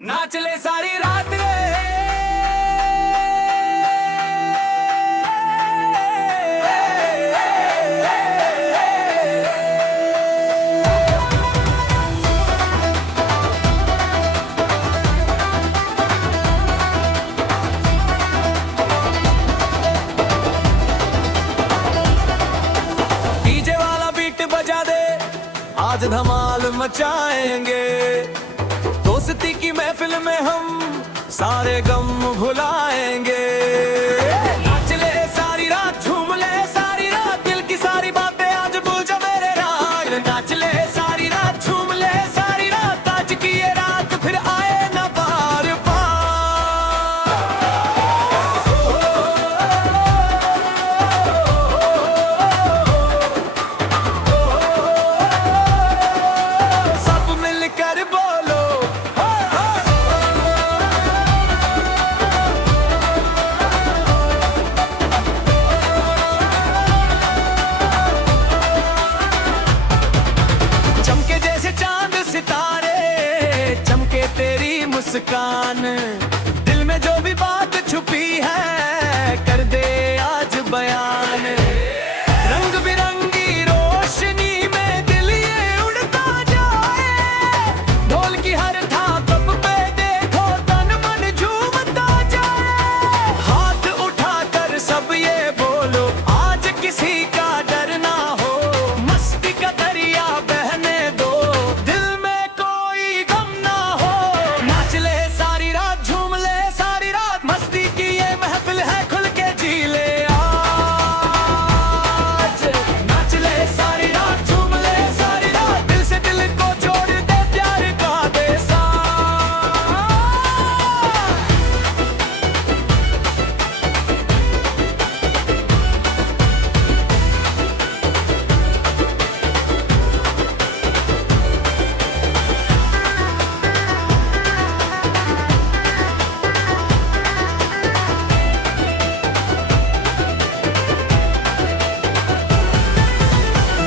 नाच ले सारी रात रे। डीजे वाला बीट बजा दे, आज धमाल मचाएंगे। दोस्ती की महफिल में हम सारे गम भुलाएंगे। नाच ले सारी रात, झूम ले सारी रात, दिल की सारी बातें आज भूल जा मेरे राज। नाच ले सारी रात, झूम ले सारी रात, आज की ये रात फिर आए ना बार बार। सब मिलकर बोलो मुस्कान। दिल में जो भी बात छुपी है कर दे आज बयान। रंग बिरंगी रोशनी में दिल ये उड़ता जाए, ढोल की हर थाप पे देखो तन मन झूमता जाए। हाथ उठाकर सब ये बोलो आज किसी का डर ना हो, मस्ती का दरिया बहने दो, दिल में कोई गम ना हो। नाच ले सारी रात, झूम ले सारी रात, मस्ती की ये महफिल है, खुल के जी ले आज। नाच ले सारी रात, झूम ले सारी रात, दिल से दिल को जोड़ दे प्यार का दे साथ।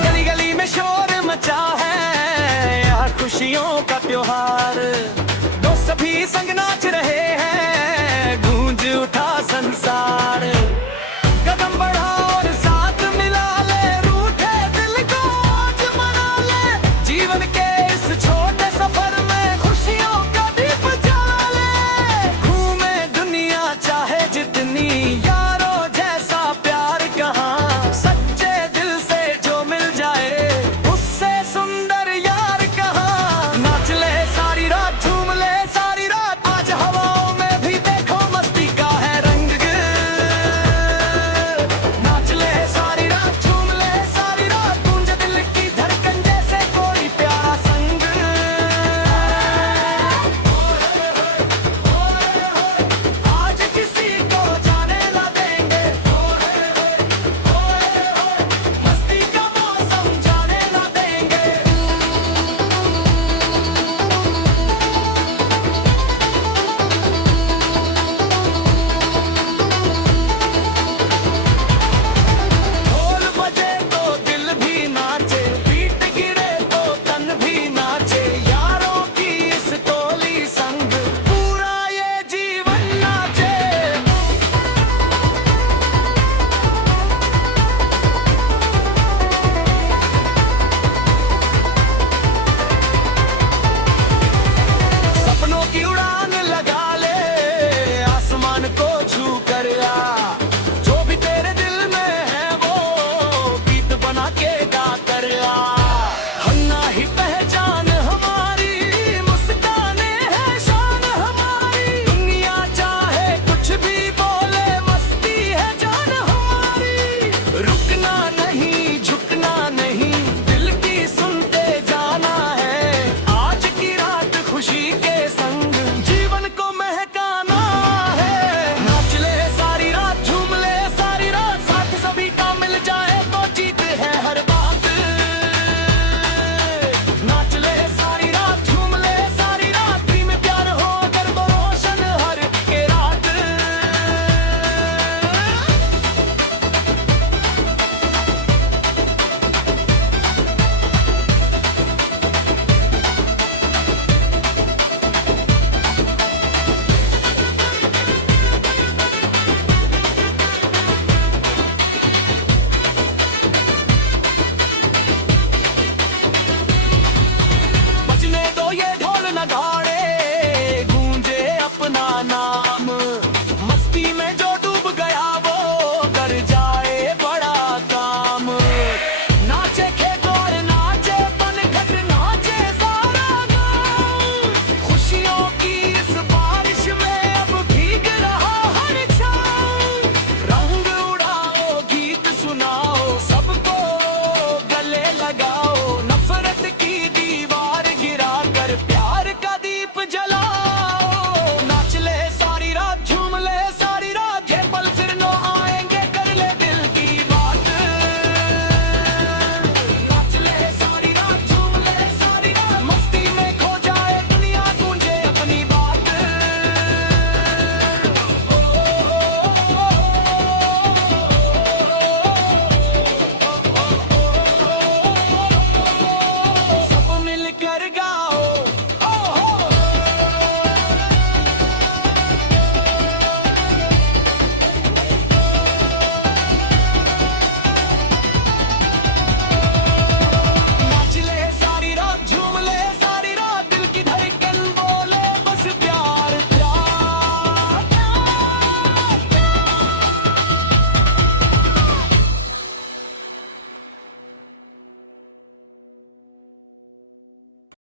गली गली में शोर मचा है, यहाँ खुशियों का त्योहार। दोस्त सभी संग नाच